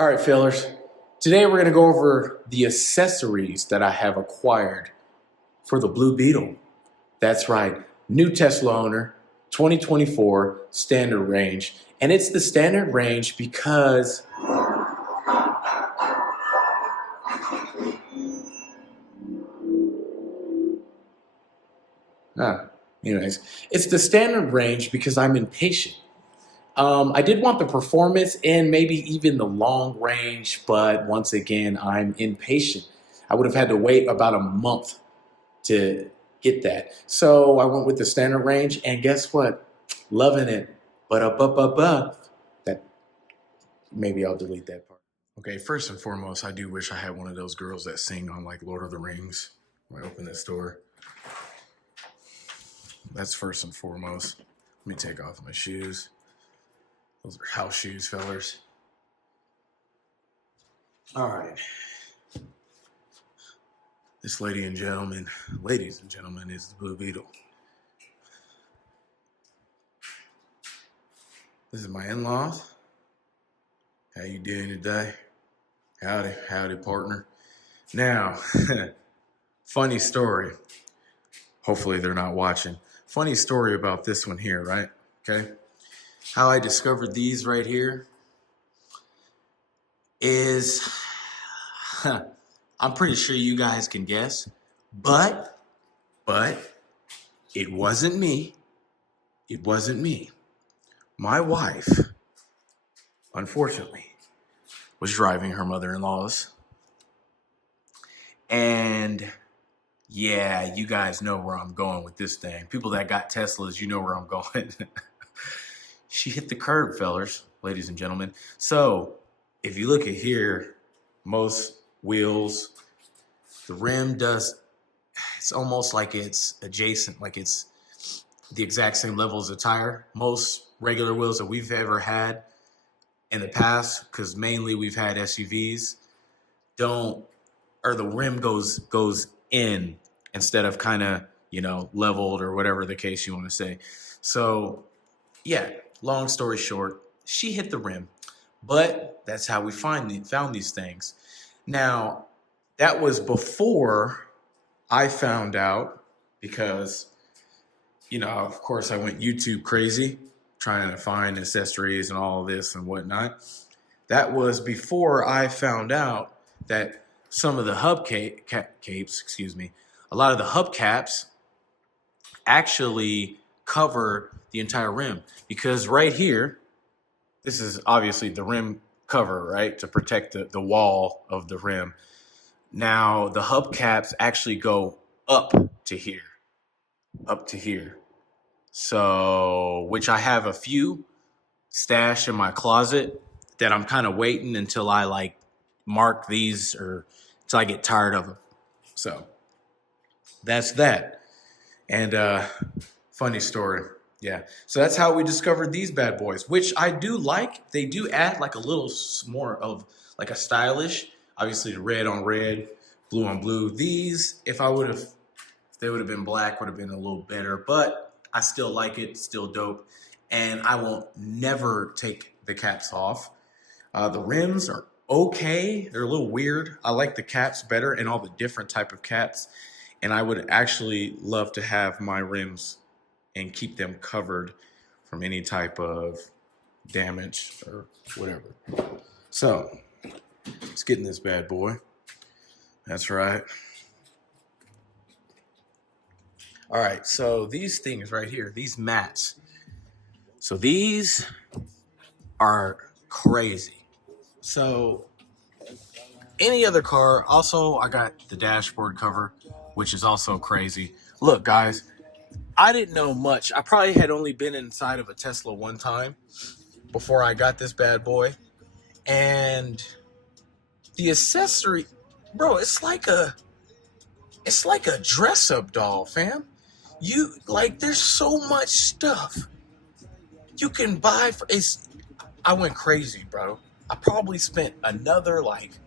All right, fellers. Today we're going to go over the accessories that I have acquired for the Blue Beetle. That's right, new Tesla owner, 2024 standard range. And it's the standard range because anyways, it's the standard range because I'm impatient. I did want the performance and maybe even the long range, but once again, I'm impatient. I would have had to wait about a month to get that. So I went with the standard range, and guess what? Loving it. But that maybe I'll delete that part. Okay, first and foremost, I do wish I had one of those girls that sing on like Lord of the Rings when I open this door. That's first and foremost. Let me take off my shoes. Those are house shoes, fellers. All right. This ladies and gentlemen, is the Blue Beetle. This is my in-laws. How you doing today? Howdy, partner. Now, funny story. Hopefully they're not watching. Funny story about this one here, right? Okay. How I discovered these right here is, I'm pretty sure you guys can guess, but it wasn't me. It wasn't me. My wife, unfortunately, was driving her mother-in-law's. And yeah, you guys know where I'm going with this thing. People that got Teslas, you know where I'm going. She hit the curb, fellers, ladies and gentlemen. So if you look at here, most wheels, the rim does, it's almost like it's adjacent, like it's the exact same level as a tire. Most regular wheels that we've ever had in the past, because mainly we've had SUVs, the rim goes in instead of kind of, leveled or whatever the case you want to say. So yeah, long story short, she hit the rim, but that's how we found these things. Now, that was before I found out, because, of course I went YouTube crazy trying to find accessories and all this and whatnot. That was before I found out that some of the a lot of the hubcaps actually cover the entire rim, because right here, this is obviously the rim cover, right, to protect the wall of the rim. Now the hubcaps actually go up to here. So, which I have a few stashed in my closet that I'm kind of waiting until I mark these, or until I get tired of them. So that's that. And funny story. Yeah. So that's how we discovered these bad boys, which I do like. They do add like a little more of like a stylish, obviously the red on red, blue on blue. These, if they would have been black, would have been a little better, but I still like it, still dope. And I won't never take the caps off. The rims are okay. They're a little weird. I like the caps better and all the different type of caps. And I would actually love to have my rims and keep them covered from any type of damage or whatever. So let's get in this bad boy. That's right. All right, so these things right here, these mats. So these are crazy. So any other car, also I got the dashboard cover, which is also crazy. Look, guys, I didn't know much. I probably had only been inside of a Tesla one time before I got this bad boy. And the accessory, bro, it's like a dress-up doll, fam. There's so much stuff you can buy I went crazy, bro. I probably spent another $1,500,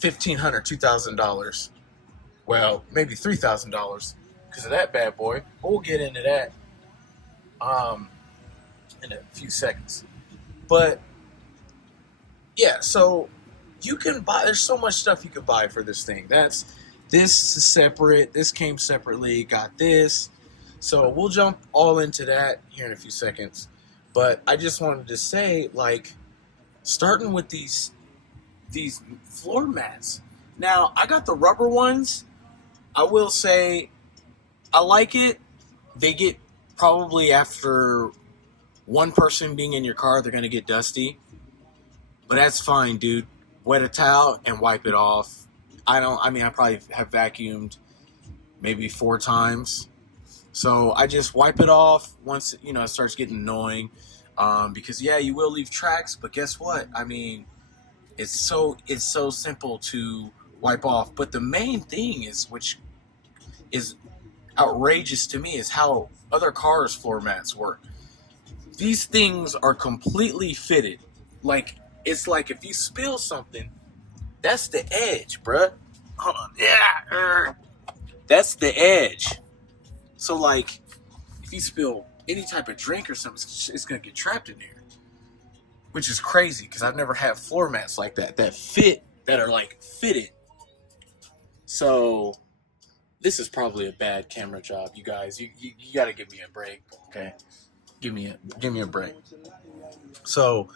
$2,000. Well, maybe $3,000 because of that bad boy. We'll get into that in a few seconds. But yeah, so you can buy. There's so much stuff you can buy for this thing. This is separate. This came separately. Got this. So we'll jump all into that here in a few seconds. But I just wanted to say, like, starting with these floor mats. Now I got the rubber ones. I will say I like it. They get probably after one person being in your car, they're gonna get dusty. But that's fine, dude. Wet a towel and wipe it off. I mean, I probably have vacuumed maybe 4 times. So I just wipe it off once, it starts getting annoying. Because yeah, you will leave tracks, but guess what? I mean, it's so simple to wipe off. But the main thing is, which is outrageous to me, is how other cars' floor mats work. These things are completely fitted. Like, it's like if you spill something, that's the edge, bruh. Hold on. Yeah. That's the edge. So, like, if you spill any type of drink or something, it's going to get trapped in there. Which is crazy, because I've never had floor mats like that fit, that are, like, fitted. So, this is probably a bad camera job, you guys. You got to give me a break, okay? Give me a break. So,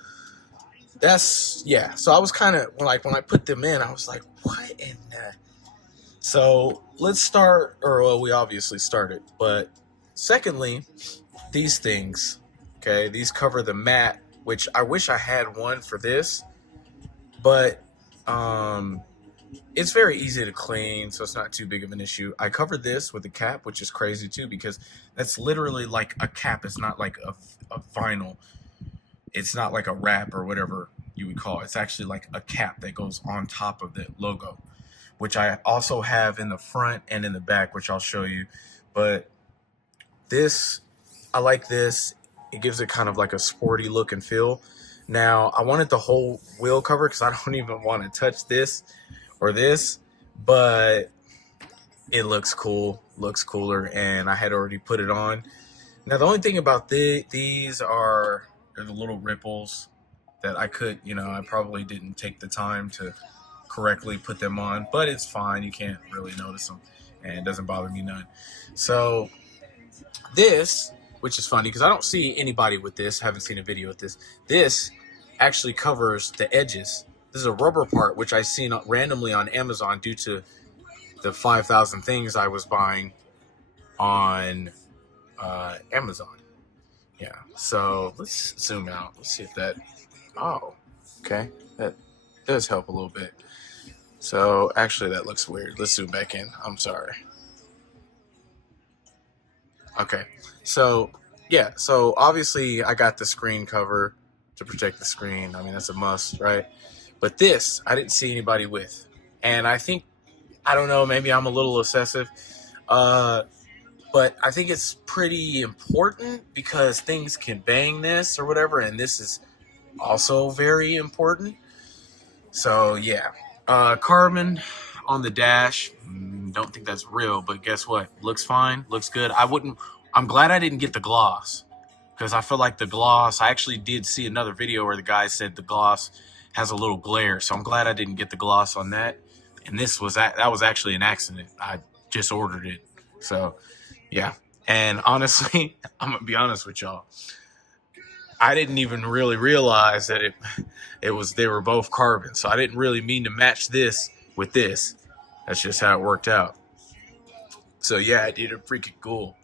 so I was kind of like, when I put them in, I was like, what in the... So let's start, or well, we obviously started, but secondly, these things, okay, these cover the mat, which I wish I had one for this, but it's very easy to clean, so it's not too big of an issue. I covered this with a cap, which is crazy too, because that's literally like a cap. It's not like a vinyl. It's not like a wrap or whatever you would call it. It's actually like a cap that goes on top of the logo, which I also have in the front and in the back, which I'll show you. But this, I like this. It gives it kind of like a sporty look and feel. Now, I wanted the whole wheel cover because I don't even want to touch this or this, but it looks cool, looks cooler, and I had already put it on. Now, the only thing about these are the little ripples that I could, I probably didn't take the time to correctly put them on, but it's fine. You can't really notice them, and it doesn't bother me none. So this, which is funny because I don't see anybody with this, haven't seen a video with this actually covers the edges. This is a rubber part, which I seen randomly on Amazon due to the 5,000 things I was buying on Amazon. Yeah, so let's zoom out. Let's see if that... Oh, okay. That does help a little bit. So, actually, that looks weird. Let's zoom back in. I'm sorry. Okay. So, yeah. So, obviously, I got the screen cover to protect the screen. I mean, that's a must, right? But this, I didn't see anybody with. And I think, I don't know, maybe I'm a little excessive. But I think it's pretty important because things can bang this or whatever. And this is also very important. So, yeah. Carbon on the dash. Don't think that's real, but guess what? Looks fine. Looks good. I'm glad I didn't get the gloss because I feel like the gloss... I actually did see another video where the guy said the gloss has a little glare. So I'm glad I didn't get the gloss on that. And that was actually an accident. I just ordered it. So, yeah. And honestly, I'm going to be honest with y'all. I didn't even really realize that they were both carbon. So I didn't really mean to match this with this. That's just how it worked out. So yeah, I did it freaking cool.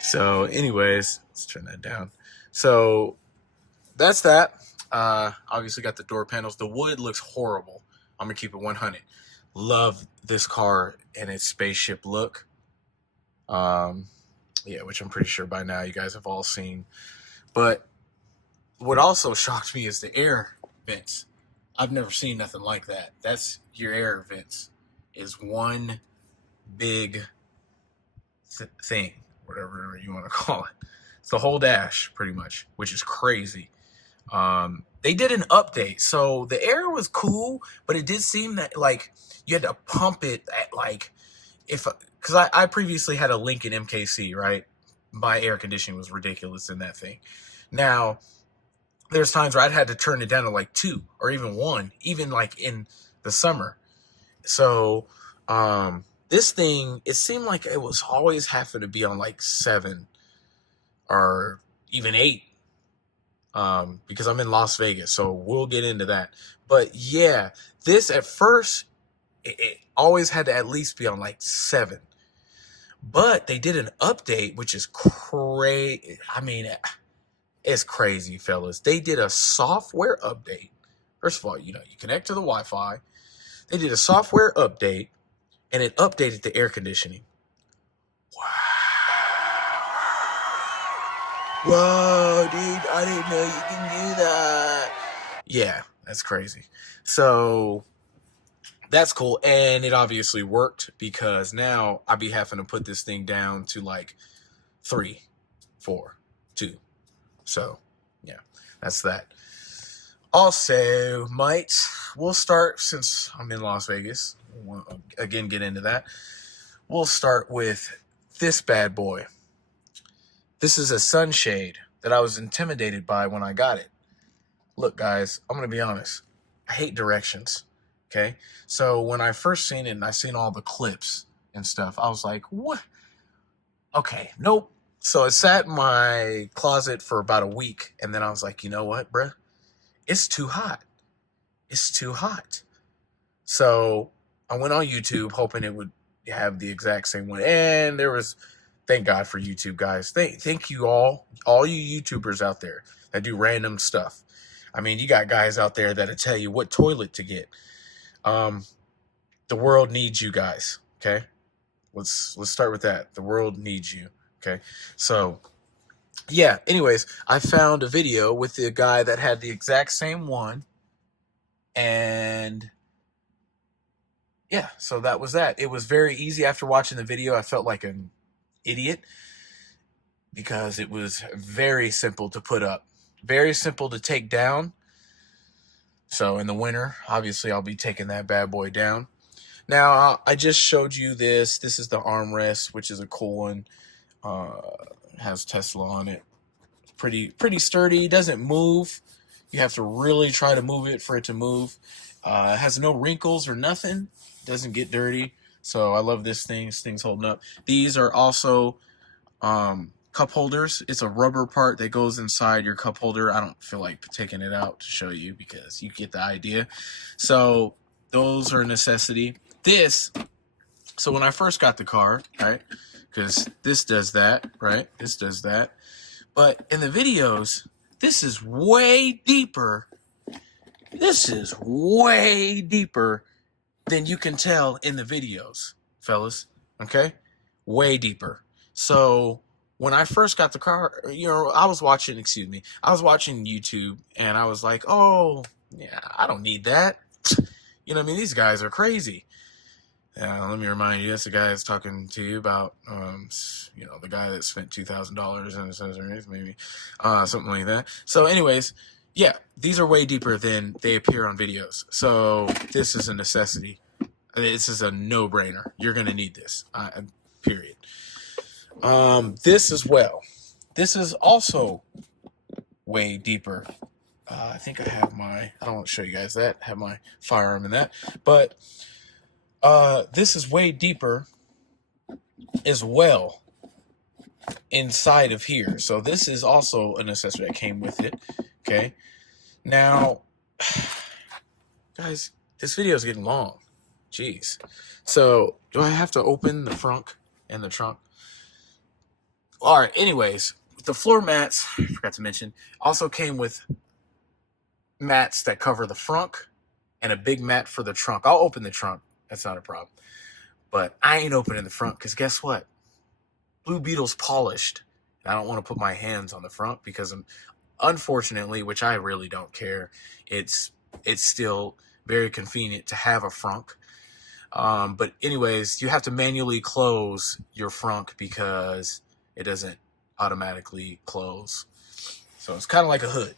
So anyways, let's turn that down. So that's that. Obviously got the door panels. The wood looks horrible. I'm going to keep it 100. Love this car and its spaceship look. Yeah, which I'm pretty sure by now you guys have all seen. But what also shocked me is the air vents. I've never seen nothing like that. That's your air vents. Is one big thing, whatever you want to call it. It's the whole dash, pretty much, which is crazy. They did an update, so the air was cool, but it did seem that like you had to pump it at like because I previously had a Lincoln MKC, right? My air conditioning was ridiculous in that thing. Now, there's times where I'd had to turn it down to like 2 or even 1, even like in the summer. So this thing, it seemed like it was always having to be on like 7 or even 8, because I'm in Las Vegas, so we'll get into that. But yeah, this at first, it always had to at least be on like 7. But they did an update, which is crazy. I mean, it's crazy, fellas. They did a software update. First of all, you connect to the Wi-Fi. They did a software update, and it updated the air conditioning. Wow. Whoa, dude, I didn't know you can do that. Yeah, that's crazy. So that's cool. And it obviously worked, because now I'll be having to put this thing down to like 3, 4, 2. So, yeah, that's that. Also, mates, we'll start, since I'm in Las Vegas, we'll again get into that. We'll start with this bad boy. This is a sunshade that I was intimidated by when I got it. Look, guys, I'm going to be honest. I hate directions, okay? So when I first seen it and I seen all the clips and stuff, I was like, what? Okay, nope. So it sat in my closet for about a week, and then I was like, you know what, bruh? It's too hot. It's too hot. So I went on YouTube hoping it would have the exact same one. And there was, thank God for YouTube, guys. Thank you all you YouTubers out there that do random stuff. I mean, you got guys out there that'll tell you what toilet to get. The world needs you guys, okay? Let's start with that. The world needs you, okay? So, yeah, anyways, I found a video with the guy that had the exact same one. And yeah, so that was that. It was very easy. After watching the video, I felt like an idiot, because it was very simple to put up, very simple to take down. So in the winter, obviously, I'll be taking that bad boy down. Now, I just showed you this. This is the armrest, which is a cool one. Has Tesla on it. Pretty sturdy. It doesn't move. You have to really try to move it for it to move. It has no wrinkles or nothing. Doesn't get dirty. So I love this thing. This thing's holding up. These are also cup holders. It's a rubber part that goes inside your cup holder. I don't feel like taking it out to show you, because you get the idea. So those are a necessity. So when I first got the car, right, because this does that, right? This does that. But in the videos, this is way deeper. This is way deeper than you can tell in the videos, fellas. Okay? Way deeper. So when I first got the car, I was watching YouTube, and I was like, oh, yeah, I don't need that. You know what I mean? These guys are crazy. Let me remind you, that's the guy that's talking to you about, the guy that spent $2,000 in accessories, maybe, something like that. So anyways, yeah, these are way deeper than they appear on videos. So this is a necessity. This is a no-brainer. You're going to need this, period. This as well. This is also way deeper. I think I have I don't want to show you guys that, I have my firearm in that, but this is way deeper as well inside of here. So this is also an accessory that came with it. Okay. Now, guys, this video is getting long. Jeez. So do I have to open the frunk and the trunk? All right. Anyways, the floor mats, I forgot to mention, also came with mats that cover the frunk and a big mat for the trunk. I'll open the trunk. That's not a problem. But I ain't opening the front, because guess what? Blue Beetle's polished. I don't want to put my hands on the front, because unfortunately, which I really don't care, it's still very convenient to have a frunk. But anyways, you have to manually close your frunk, because it doesn't automatically close. So it's kind of like a hood.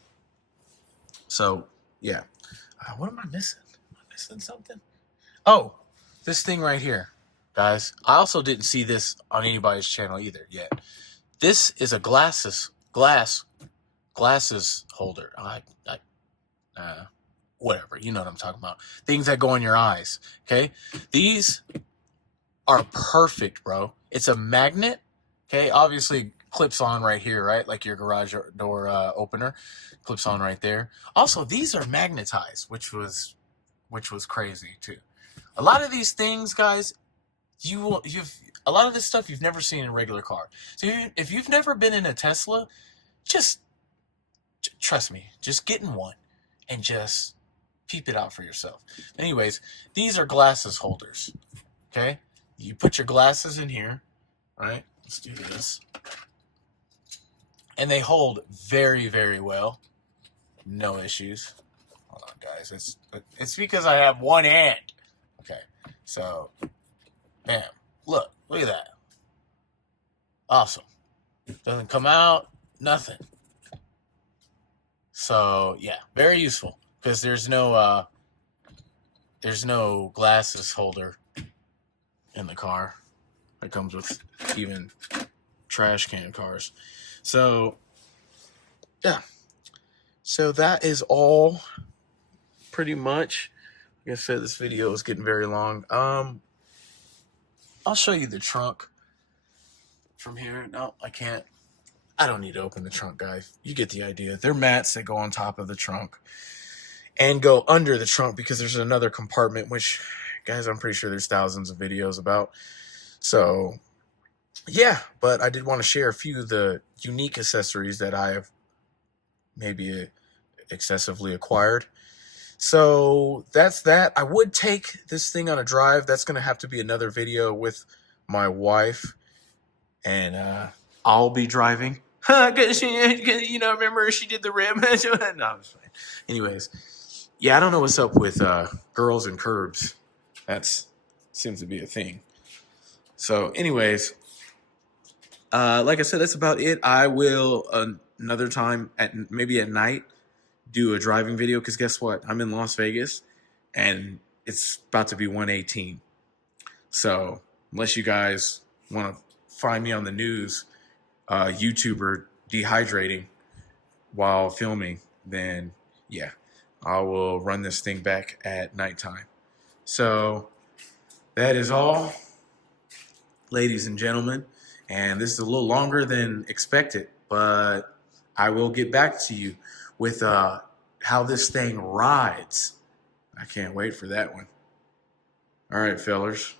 So, yeah. What am I missing? Am I missing something? Oh, this thing right here, guys. I also didn't see this on anybody's channel either yet. This is a glass glasses holder. Whatever, you know what I'm talking about. Things that go in your eyes. Okay, these are perfect, bro. It's a magnet. Okay, obviously clips on right here, right? Like your garage door opener, clips on right there. Also, these are magnetized, which was crazy too. A lot of these things, guys, you've a lot of this stuff you've never seen in a regular car. So if you've never been in a Tesla, just trust me, just get in one and just peep it out for yourself. Anyways, these are glasses holders. Okay, you put your glasses in here, right? Let's do this, and they hold very, very well. No issues. Hold on, guys. It's because I have one hand. Okay, so bam, look at that. Awesome. Doesn't come out, nothing. So yeah, very useful because there's no glasses holder in the car that comes with even trash can cars. So yeah, so that is all pretty much. Like I said, this video is getting very long. I'll show you the trunk from here. No, I can't. I don't need to open the trunk, guys. You get the idea. They're mats that go on top of the trunk and go under the trunk because there's another compartment, which, guys, I'm pretty sure there's thousands of videos about. So, yeah, but I did want to share a few of the unique accessories that I have maybe excessively acquired. So that's that. I would take this thing on a drive. That's going to have to be another video with my wife. And I'll be driving. Remember she did the rim? No, I'm just fine. Anyways, yeah, I don't know what's up with girls and curbs. That seems to be a thing. So, anyways, like I said, that's about it. I will another time maybe at night do a driving video because guess what? I'm in Las Vegas and it's about to be 1:18. So unless you guys want to find me on the news, YouTuber dehydrating while filming, then yeah, I will run this thing back at nighttime. So that is all, ladies and gentlemen. And this is a little longer than expected, but I will get back to you with how this thing rides. I can't wait for that one. All right, fellers.